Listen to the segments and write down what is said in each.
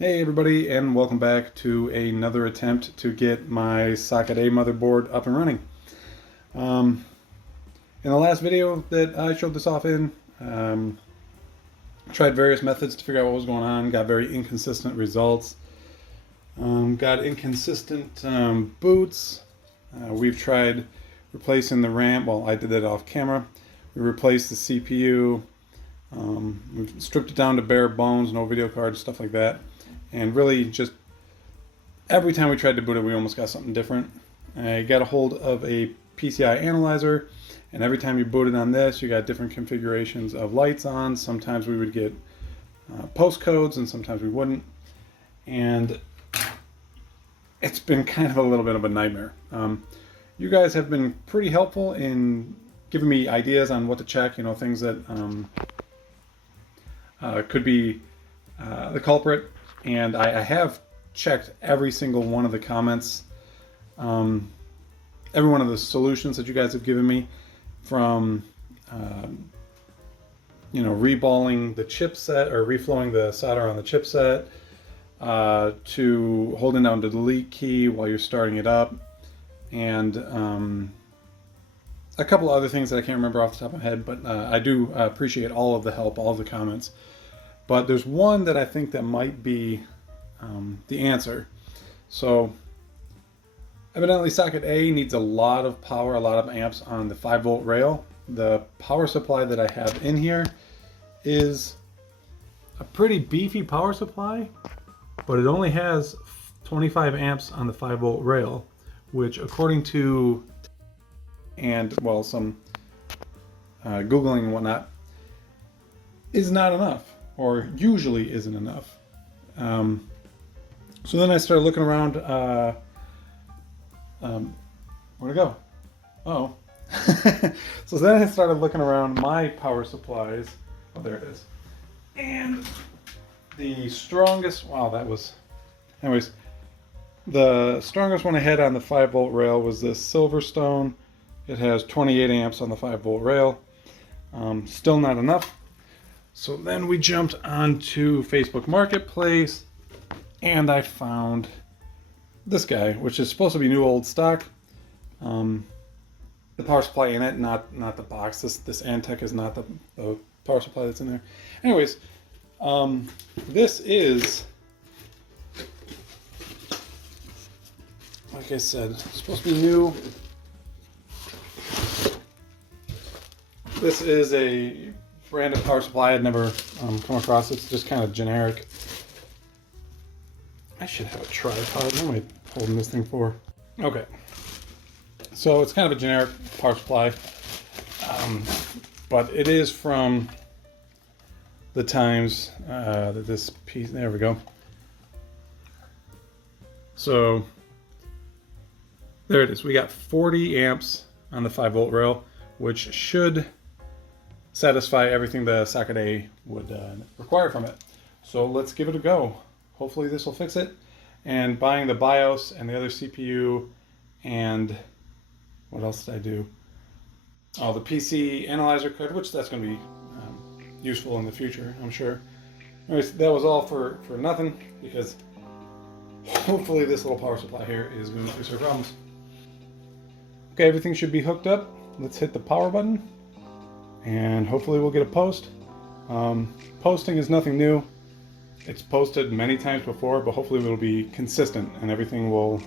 Hey everybody, and welcome back to another attempt to get my Socket A motherboard up and running. Um, in the last video that I showed this off in, tried various methods to figure out what was going on, got very inconsistent results, got inconsistent boots. We've tried replacing the RAM, well I did that off camera. We replaced the CPU, we've stripped it down to bare bones, no video cards, stuff like that. And really just every time we tried to boot it, we almost got something different. I got a hold of a PCI analyzer, and every time you boot it on this, you got different configurations of lights on. Sometimes we would get postcodes, and sometimes we wouldn't. And it's been kind of a little bit of a nightmare. You guys have been pretty helpful in giving me ideas on what to check, things that could be the culprit. And I have checked every single one of the comments, every one of the solutions that you guys have given me, from reballing the chipset or reflowing the solder on the chipset, to holding down the delete key while you're starting it up, and a couple other things that I can't remember off the top of my head, but I do appreciate all of the help, all of the comments. But there's one that I think that might be the answer. So evidently Socket A needs a lot of power, a lot of amps on the 5-volt rail. The power supply that I have in here is a pretty beefy power supply, but it only has 25 amps on the 5-volt rail, which according to, some Googling and whatnot, is not enough, or usually isn't enough. So then I started looking around, where'd it go? Oh. So then I started looking around my power supplies. Oh, there it is. And the strongest, anyways, the strongest one I had on the 5-volt rail was this Silverstone. It has 28 amps on the 5-volt rail. Still not enough. So then we jumped onto Facebook Marketplace, and I found this guy, which is supposed to be new old stock. The power supply in it, not the box. This Antec is not the power supply that's in there. Anyways, this is, like I said, supposed to be new. This is a branded power supply I'd never come across. It's just kind of generic. I should have a tripod. What am I holding this thing for? Okay. So it's kind of a generic power supply, but it is from the times that this piece, there we go. So there it is. We got 40 amps on the 5-volt rail, which should satisfy everything the Socket A would require from it. So let's give it a go. Hopefully this will fix it. And buying the BIOS and the other CPU, and what else did I do? Oh, the PC analyzer code, which that's going to be useful in the future, I'm sure. Anyways, that was all for nothing, because hopefully this little power supply here is going to fix our problems. Okay, everything should be hooked up. Let's hit the power button, and hopefully we'll get a post. Posting is nothing new. It's posted many times before, but hopefully it'll be consistent and everything will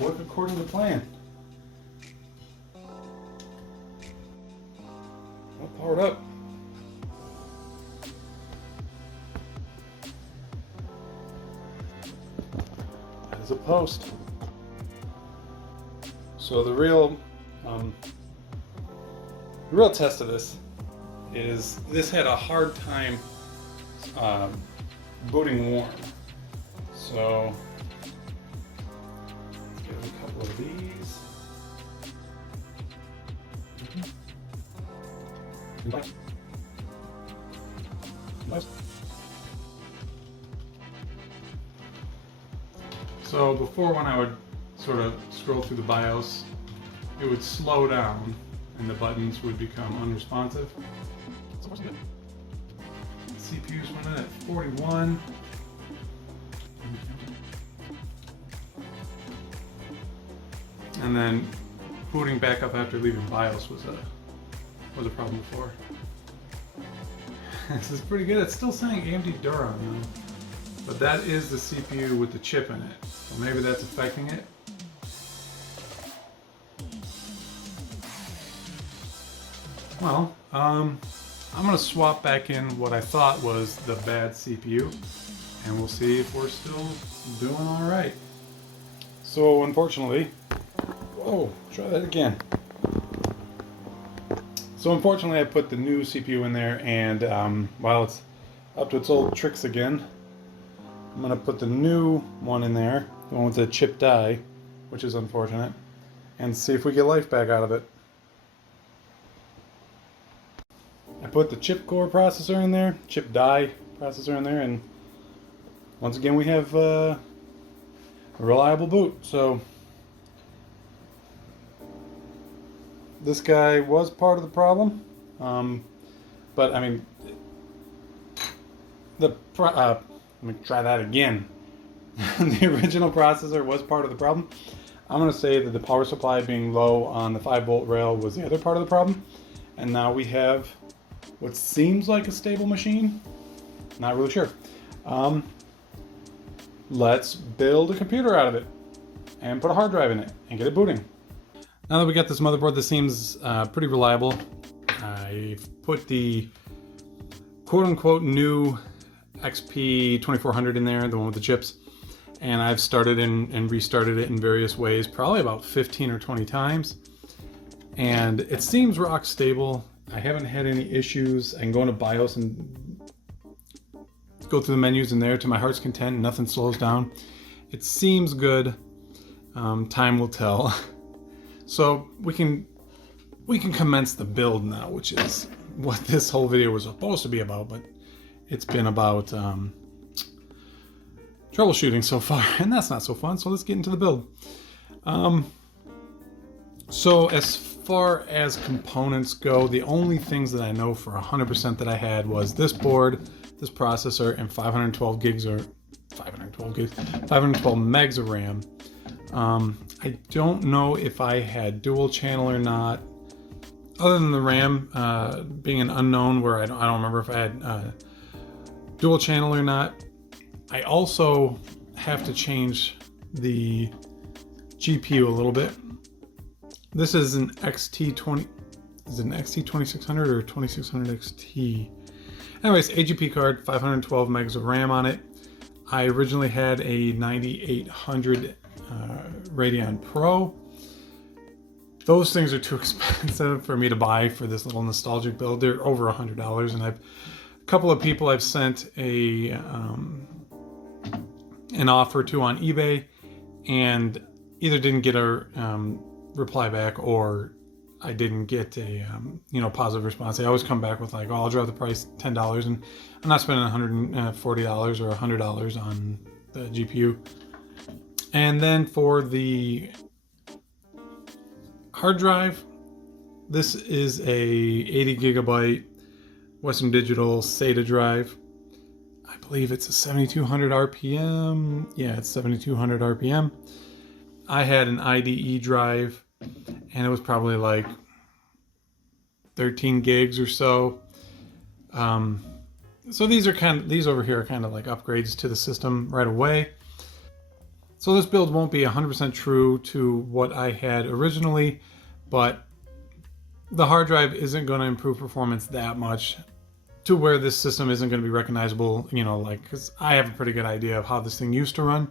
work according to plan. All powered up. That is a post. So the real test of this is this had a hard time booting warm. So let's give it a couple of these. So before, when I would sort of scroll through the BIOS, it would slow down and the buttons would become unresponsive. CPU's running at 41. And then booting back up after leaving BIOS was a problem before. This is pretty good. It's still saying AMD Duron though, but that is the CPU with the chip in it. So maybe that's affecting it. Well, I'm gonna swap back in what I thought was the bad CPU, and we'll see if we're still doing all right. So unfortunately, whoa, try that again. So unfortunately, I put the new CPU in there, and while it's up to its old tricks again, I'm gonna put the new one in there, the one with the chip die, which is unfortunate, and see if we get life back out of it. I put the chip core processor in there, chip die processor in there, and once again we have a reliable boot. So this guy was part of the problem, but I mean, let me try that again. The original processor was part of the problem. I'm going to say that the power supply being low on the 5-volt rail was the other part of the problem, and now we have what seems like a stable machine. Not really sure. Let's build a computer out of it and put a hard drive in it and get it booting. Now that we got this motherboard that seems pretty reliable, I've put the quote-unquote new XP 2400 in there, the one with the chips, and I've started and restarted it in various ways, probably about 15 or 20 times, and it seems rock stable. I haven't had any issues. I can go into BIOS and go through the menus in there to my heart's content. Nothing slows down. It seems good. Time will tell. So we can commence the build now, which is what this whole video was supposed to be about, but it's been about troubleshooting so far, and that's not so fun. So let's get into the build. So as far as components go, the only things that I know for 100% that I had was this board, this processor, and 512 megs of RAM. I don't know if I had dual channel or not, other than the RAM being an unknown, where I don't remember if I had dual channel or not. I also have to change the GPU a little bit. This is an XT20, is it an XT2600 or 2600 XT? Anyways, AGP card, 512 megs of RAM on it. I originally had a 9800 Radeon Pro. Those things are too expensive for me to buy for this little nostalgic build. They're over $100, and a couple of people I've sent an offer to on eBay, and either didn't get a reply back, or I didn't get a positive response. They always come back with like, "Oh, I'll drop the price $10," and I'm not spending $140 or $100 on the GPU. And then for the hard drive, this is a 80 gigabyte Western Digital SATA drive. I believe it's a 7200 RPM. Yeah, it's 7200 RPM. I had an IDE drive, and it was probably like 13 gigs or so. So these over here are kind of like upgrades to the system right away. So this build won't be 100% true to what I had originally, but the hard drive isn't going to improve performance that much to where this system isn't going to be recognizable, because I have a pretty good idea of how this thing used to run.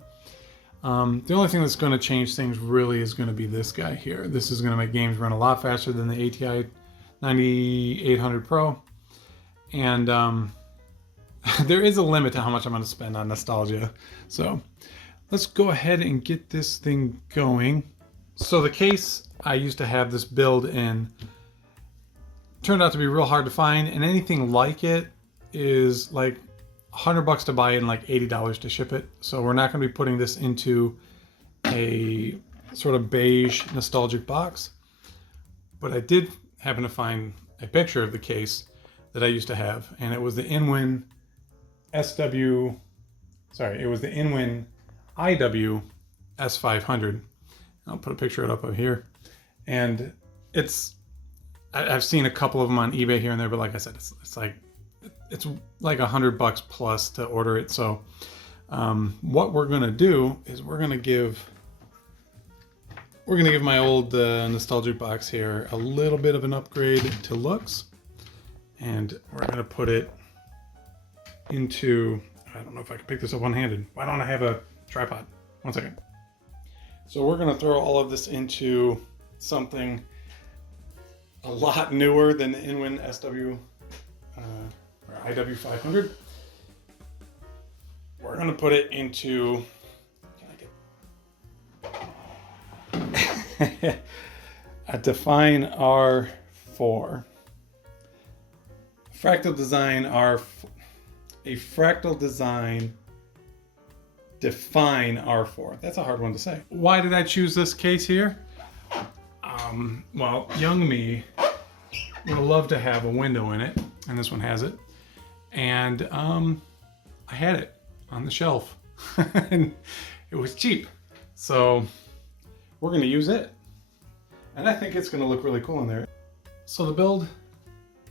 The only thing that's going to change things really is going to be this guy here. This is going to make games run a lot faster than the ATI 9800 Pro. And there is a limit to how much I'm going to spend on nostalgia. So let's go ahead and get this thing going. So the case I used to have this build in turned out to be real hard to find, and anything like it is like $100 to buy it and like $80 to ship it. So we're not going to be putting this into a sort of beige nostalgic box. But I did happen to find a picture of the case that I used to have, and it was the Inwin SW, sorry, it was the Inwin IW S500. I'll put a picture of it up here. And I've seen a couple of them on eBay here and there, but like I said, it's like $100 plus to order it. So what we're gonna do is we're gonna give my old nostalgic box here a little bit of an upgrade to looks, and we're gonna put it into, I don't know if I can pick this up one-handed. Why don't I have a tripod? One second. So we're gonna throw all of this into something a lot newer than the Inwin SW or IW500. We're gonna put it into, a Define R4. Fractal Design a Fractal Design Define R4. That's a hard one to say. Why did I choose this case here? Well, young me would have loved to have a window in it, and this one has it. And I had it on the shelf, and it was cheap. So we're gonna use it. And I think it's gonna look really cool in there. So the build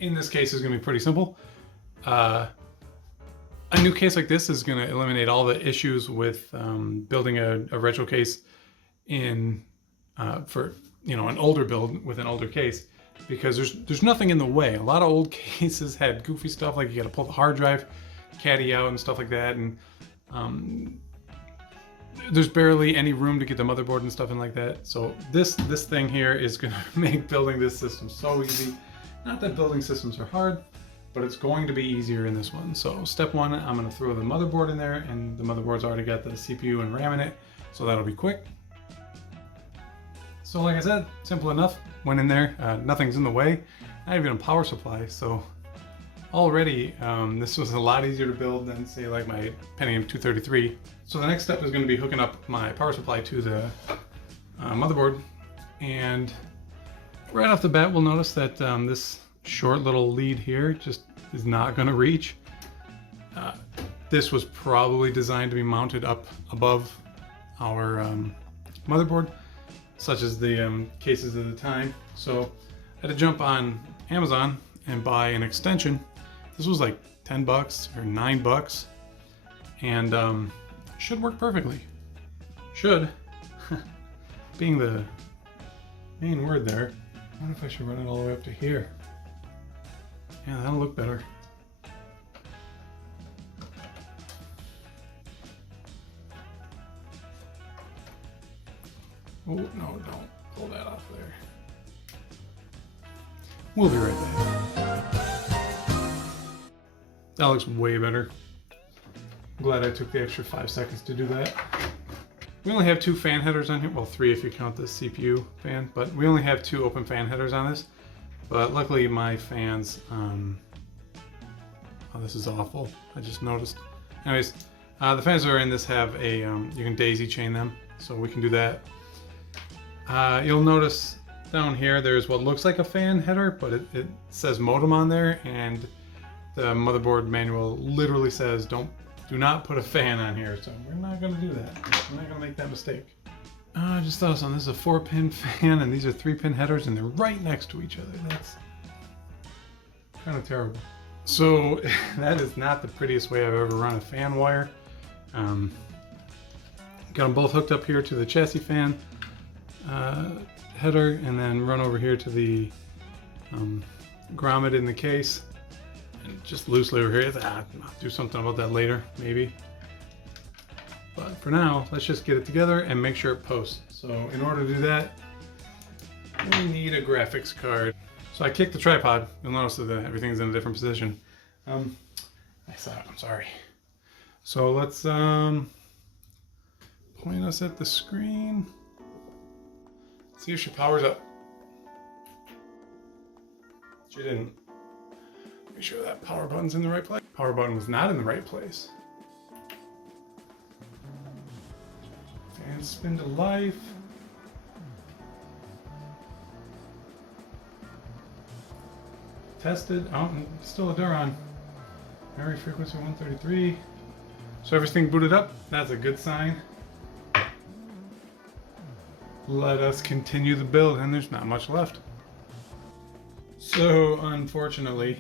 in this case is gonna be pretty simple. A new case like this is gonna eliminate all the issues with building a retro case in for an older build with an older case, because there's nothing in the way. A lot of old cases had goofy stuff, like you gotta pull the hard drive caddy out and stuff like that, and there's barely any room to get the motherboard and stuff in like that. So this thing here is gonna make building this system so easy. Not that building systems are hard, but it's going to be easier in this one. So step one, I'm gonna throw the motherboard in there, and the motherboard's already got the CPU and RAM in it, so that'll be quick. So like I said, simple enough. Went in there, nothing's in the way, not even a power supply. So already this was a lot easier to build than say like my Pentium 233. So the next step is going to be hooking up my power supply to the motherboard, and right off the bat we'll notice that this short little lead here just is not going to reach. This was probably designed to be mounted up above our motherboard, such as the cases of the time. So I had to jump on Amazon and buy an extension. This was like 10 bucks or 9 bucks, and should work perfectly. Should, being the main word there. I wonder if I should run it all the way up to here. Yeah, that'll look better. Oh, no, don't pull that off there. We'll be right back. That looks way better. I'm glad I took the extra 5 seconds to do that. We only have 2 fan headers on here. Well, 3 if you count the CPU fan, but we only have 2 open fan headers on this. But luckily my fans, oh, this is awful. I just noticed. Anyways, the fans that are in this have a, you can daisy chain them, so we can do that. You'll notice down here there's what looks like a fan header, but it says modem on there, and the motherboard manual literally says do not put a fan on here, so we're not going to do that. We're not going to make that mistake. I just thought of something. This is a 4-pin fan, and these are 3-pin headers, and they're right next to each other. That's kind of terrible. So that is not the prettiest way I've ever run a fan wire. Got them both hooked up here to the chassis fan header, and then run over here to the grommet in the case, and just loosely over here. I'll do something about that later, maybe. But for now, let's just get it together and make sure it posts. So in order to do that, we need a graphics card. So I kicked the tripod. You'll notice that everything's in a different position. I'm sorry. So let's point us at the screen. See if she powers up. She didn't. Make sure that power button's in the right place. Power button was not in the right place. And spin to life. Tested. Oh, still a Duron. Memory frequency 133. So everything booted up. That's a good sign. Let us continue the build, and there's not much left. So unfortunately,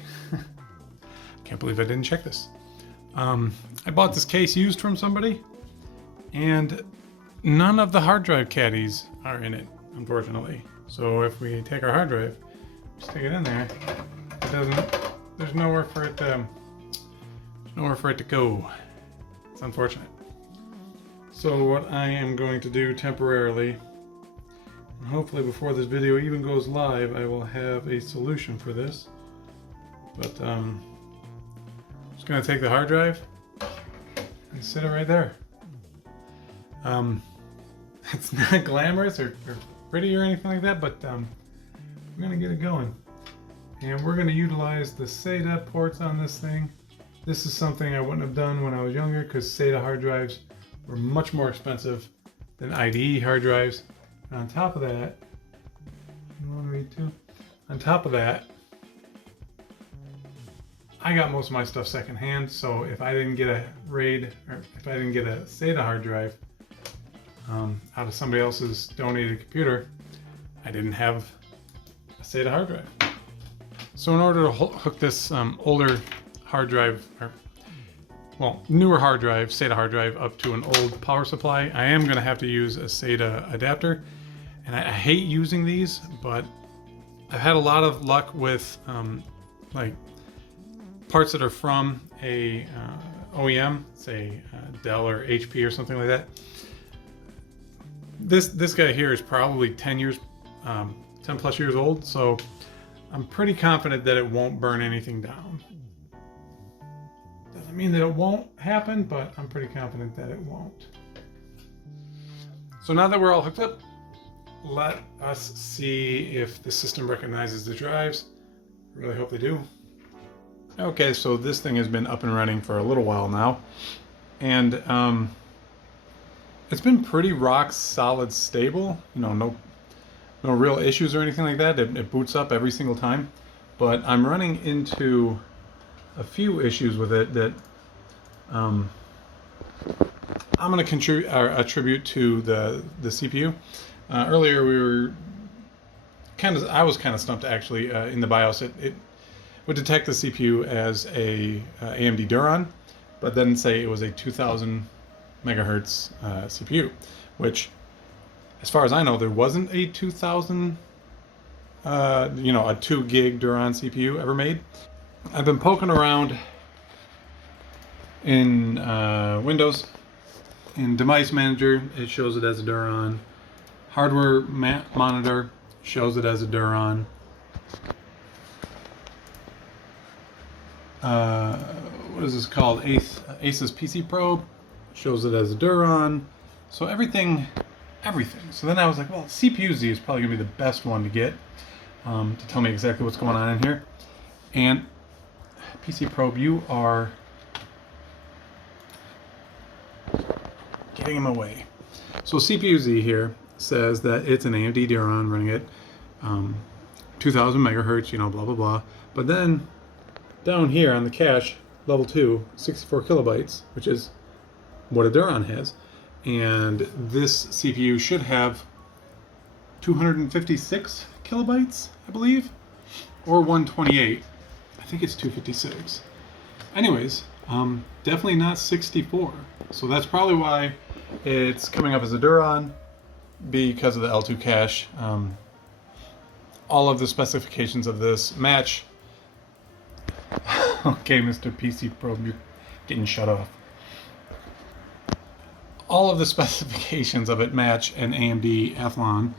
can't believe I didn't check this. I bought this case used from somebody, and none of the hard drive caddies are in it, unfortunately. So if we take our hard drive, stick it in there, it doesn't. There's nowhere for it to go. It's unfortunate. So what I am going to do temporarily, and hopefully before this video even goes live, I will have a solution for this. But I'm just gonna take the hard drive and sit it right there. It's not glamorous or pretty or anything like that, but we're gonna get it going. And we're gonna utilize the SATA ports on this thing. This is something I wouldn't have done when I was younger because SATA hard drives were much more expensive than IDE hard drives. And on top of that, you wanna read too? On top of that, I got most of my stuff secondhand, so if I didn't get a RAID, or if I didn't get a SATA hard drive out of somebody else's donated computer, I didn't have a SATA hard drive. So in order to hook this older hard drive, or well, newer hard drive, SATA hard drive, up to an old power supply, I am gonna have to use a SATA adapter. And I hate using these, but I've had a lot of luck with like parts that are from a OEM, say Dell or HP or something like that. This guy here is probably 10 plus years old, so I'm pretty confident that it won't burn anything down. Doesn't mean that it won't happen, but I'm pretty confident that it won't. So now that we're all hooked up, let us see if the system recognizes the drives. I really hope they do. Okay, so this thing has been up and running for a little while now, and it's been pretty rock solid stable. You know, no real issues or anything like that. It boots up every single time, but I'm running into a few issues with it that I'm going to attribute to the CPU. Earlier we were I was kind of stumped actually in the BIOS. It would detect the CPU as a AMD Duron, but then say it was a 2000 megahertz CPU, which, as far as I know, there wasn't a 2000, a 2 gig Duron CPU ever made. I've been poking around in Windows, in Device Manager, it shows it as a Duron. Hardware Monitor shows it as a Duron. What is this called? Asus PC Probe shows it as a Duron. So everything. So then I was like, well, CPU-Z is probably gonna be the best one to get to tell me exactly what's going on in here. And PC Probe, you are getting him away. So CPU-Z here says that it's an AMD Duron running at 2000 megahertz, blah blah blah. But then down here on the cache, level 2, 64 kilobytes, which is what a Duron has. And this CPU should have 256 kilobytes, I believe, or 128. I think it's 256. Anyways, definitely not 64. So that's probably why it's coming up as a Duron, because of the L2 cache. All of the specifications of this match. Okay, Mr. PC Probe, you're getting shut off. All of the specifications of it match an AMD Athlon,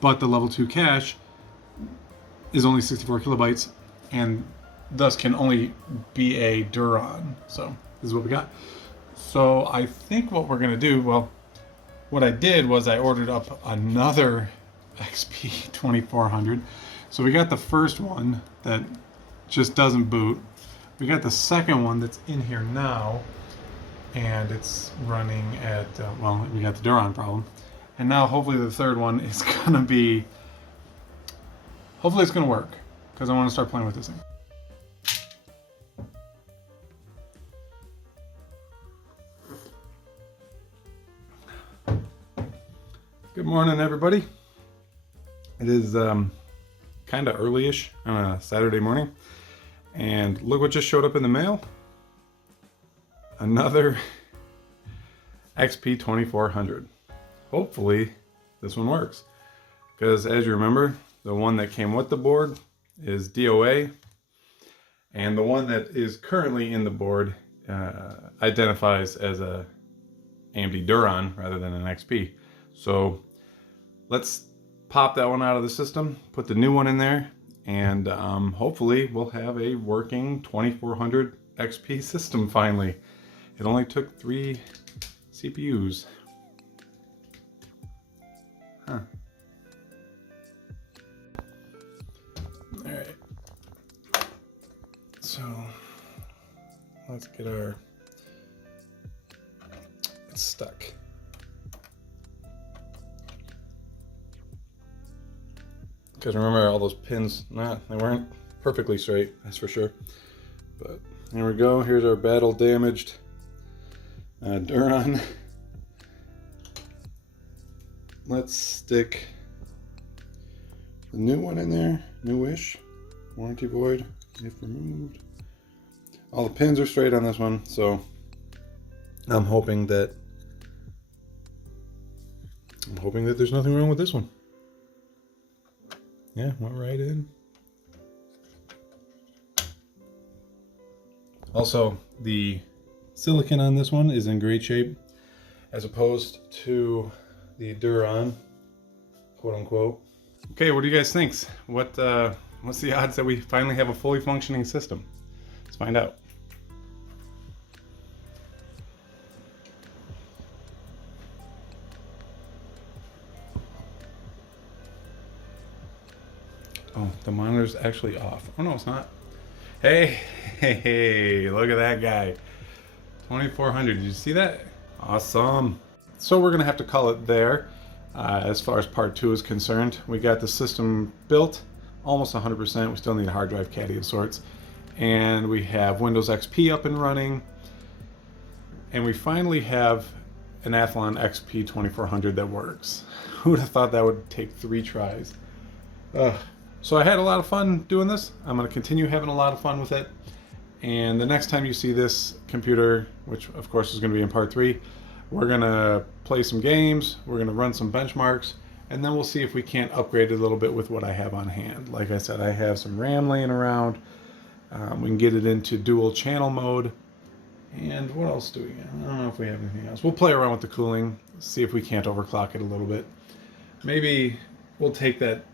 but the level 2 cache is only 64 kilobytes and thus can only be a Duron. So this is what we got. So I think what we're going to do, well, what I did was I ordered up another XP 2400. So we got the first one that just doesn't boot. We got the second one that's in here now, and it's running at, well, we got the Duron problem. And now hopefully the third one is going to be, hopefully it's going to work, because I want to start playing with this thing. Good morning, everybody. It is kind of early-ish on a Saturday morning, and look what just showed up in the mail. Another XP 2400. Hopefully this one works, because as you remember, the one that came with the board is DOA, and the one that is currently in the board identifies as a AMD Duron rather than an XP. So let's pop that one out of the system, put the new one in there, and hopefully we'll have a working 2400 XP system finally. It only took 3 CPUs. Huh. Alright. So let's get our... It's stuck. Because remember, all those pins, they weren't perfectly straight, that's for sure. But here we go. Here's our battle damaged Duron. Let's stick the new one in there, newish, warranty void, if removed. All the pins are straight on this one, so I'm hoping that there's nothing wrong with this one. Yeah, went right in. Also, the silicon on this one is in great shape, as opposed to the Duron, quote unquote. Okay, what do you guys think? What's the odds that we finally have a fully functioning system? Let's find out. Oh, the monitor's actually off. Oh no, it's not. Hey, look at that guy. 2400, did you see that? Awesome. So we're gonna have to call it there. As far as part 2 is concerned, we got the system built, almost 100%. We still need a hard drive caddy of sorts. And we have Windows XP up and running. And we finally have an Athlon XP 2400 that works. Who'd have thought that would take 3 tries? So I had a lot of fun doing this. I'm going to continue having a lot of fun with it. And the next time you see this computer, which of course is going to be in part 3, we're going to play some games, we're going to run some benchmarks, and then we'll see if we can't upgrade it a little bit with what I have on hand. Like I said, I have some RAM laying around. We can get it into dual channel mode. And what else do we got? I don't know if we have anything else. We'll play around with the cooling, see if we can't overclock it a little bit. Maybe we'll take that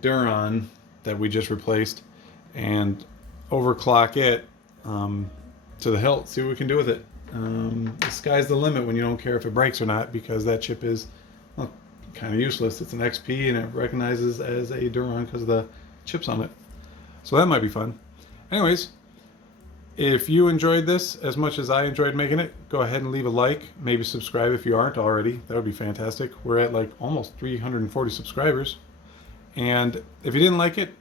Duron that we just replaced and overclock it to the hilt, see what we can do with it. The sky's the limit when you don't care if it breaks or not, because that chip is, well, kind of useless. It's an XP and it recognizes as a Duron because of the chips on it. So that might be fun. Anyways, if you enjoyed this as much as I enjoyed making it, go ahead and leave a like, maybe subscribe if you aren't already. That would be fantastic. We're at like almost 340 subscribers. And if you didn't like it,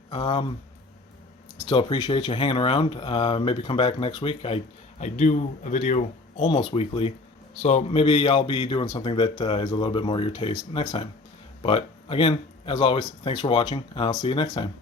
still appreciate you hanging around. Maybe come back next week. I do a video almost weekly, so maybe I'll be doing something that is a little bit more your taste next time. But again, as always, thanks for watching, and I'll see you next time.